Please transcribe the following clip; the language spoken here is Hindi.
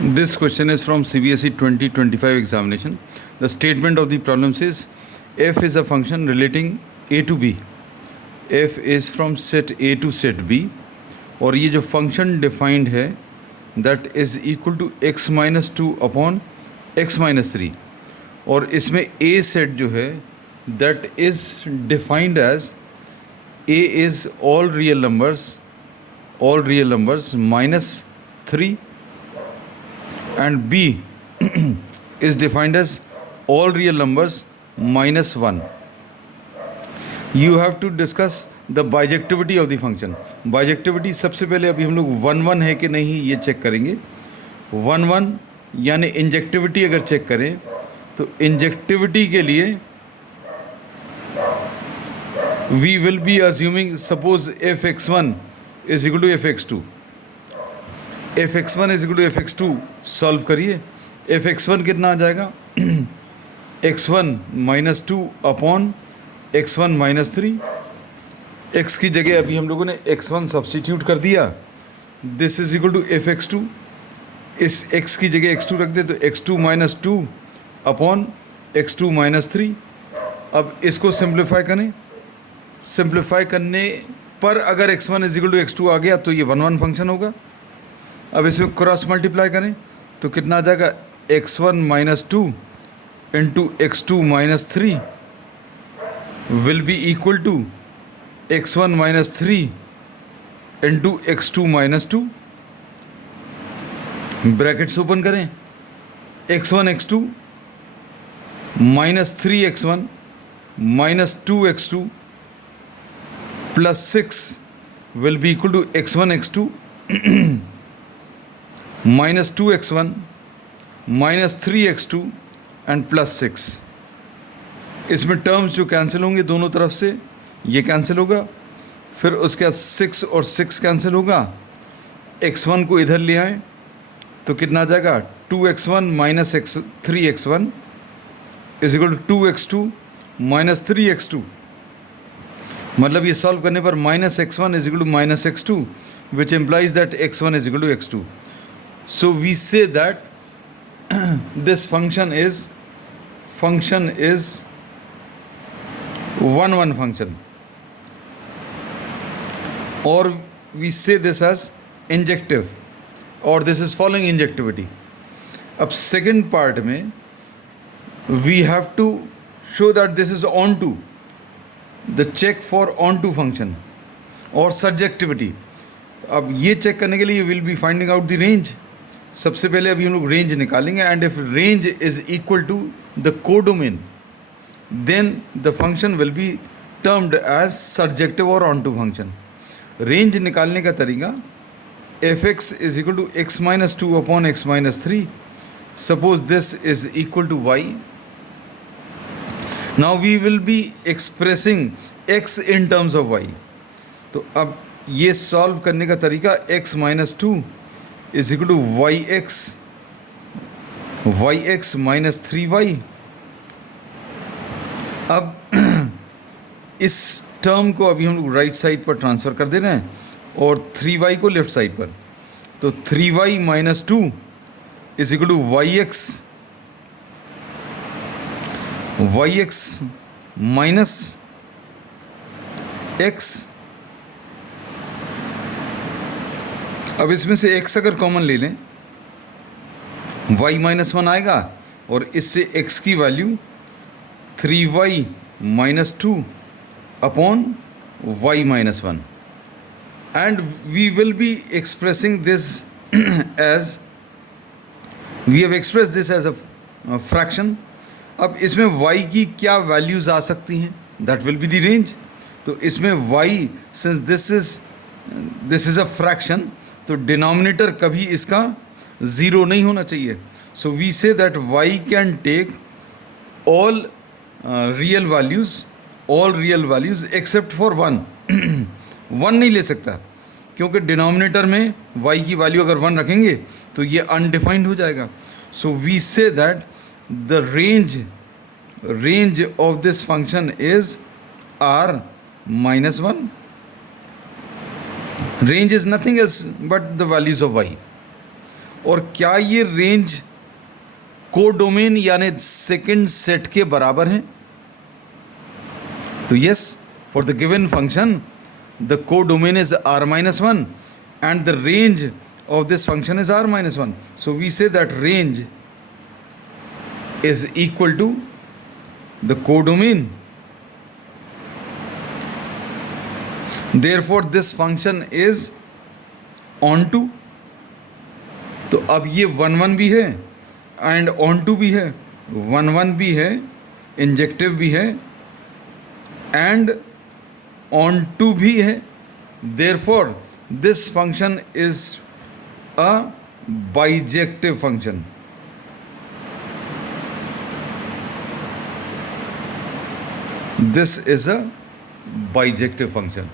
This question is from CBSE 2025 examination. The statement of the problem says f is a function relating a to b. f is from set a to set b और ये जो फंक्शन डिफाइंड है that is equal to x minus two upon x minus three और इसमें a सेट जो है that is defined as a is all real numbers minus three and B is defined as all real numbers minus 1. You have to discuss the bijectivity of the function. Bijectivity सबसे पहले अभी हम लोग 1 1 है कि नहीं ये चेक करेंगे. 1 1 यानी इंजेक्टिविटी अगर चेक करें तो इंजेक्टिविटी के लिए we will be assuming suppose fx1 is equal to fx2. fx1 is equal to fx2 solve करिए. fx1 कितना आ जाएगा x1 minus two upon x1 minus three. x की जगह अभी हम लोगों ने x1 सब्सटीट्यूट कर दिया. This is equal to fx2. इस x की जगह x2 रख दे तो x2 minus two upon x2 minus three. अब इसको सिंप्लीफाई करें. सिंप्लीफाई करने पर अगर x1 is equal to x2 आ गया तो ये 1 1 फंक्शन होगा. अब इसमें क्रॉस मल्टीप्लाई करें तो कितना आ जाएगा x1 minus two into x2 minus three will be equal to x1 minus three into x2 minus two. Brackets open करें. x1 x2 minus three x1 minus two x2 plus six will be equal to x1 x2 minus two x1 minus three x2 and plus six. इसमें टर्म्स जो कैंसिल होंगे दोनों तरफ से ये कैंसिल होगा. फिर उसके बाद 6 और 6 कैंसिल होगा. x1 को इधर ले आए तो कितना आ जाएगा 2x1 minus three x1 is equal to 2x2 minus three x2. मतलब ये सॉल्व करने पर minus x1 is equal to minus x2 which implies that x1 is equal to x2. So we say that this function is 1 1 function, or we say this as injective, or this is following injectivity. अब second part में we have to show that this is onto the check for onto function or surjectivity. अब ये चेक करने के लिए will be finding out the range. सबसे पहले अभी हम लोग रेंज निकालेंगे and if range is equal to the codomain then the function will be termed as surjective और ऑन टू फंक्शन. रेंज निकालने का तरीका f x is equal to x minus two upon x minus three. Suppose this is equal to y. Now we will be expressing x in terms of y. तो अब ये सॉल्व करने का तरीका x minus two is equal to y x minus three y. अब इस टर्म को अभी हम लोग राइट साइड पर ट्रांसफ़र कर दे रहे हैं और 3y को लेफ्ट साइड पर. तो 3y minus two is equal to y x minus x. अब इसमें से x अगर कॉमन ले लें y माइनस वन आएगा और इससे x की value 3y minus two upon y minus one and we will be expressing this as we have express this as a fraction. अब इसमें y की क्या वैल्यूज़ आ सकती हैं that will be the range. तो इसमें y since this is a fraction तो डिनोमिनेटर कभी इसका ज़ीरो नहीं होना चाहिए. So we say that y can take all real values except for one. One नहीं ले सकता क्योंकि डिनोमिनेटर में y की वैल्यू अगर वन रखेंगे तो ये अनडिफाइंड हो जाएगा. So we say that the range of this function is r minus 1. Range is nothing else but the values of y. और क्या ये रेंज कोडोमेन यानी सेकंड सेट के बराबर हैं? तो yes, for the given function the codomain is r-1 and the range of this function is r-1. So we say that range is equal to the codomain. Therefore this function is onto. तो अब ये 1-1 भी है एंड onto भी है, 1-1 भी है, इंजेक्टिव भी है एंड onto भी है. Therefore this function is a bijective function. This is a bijective function.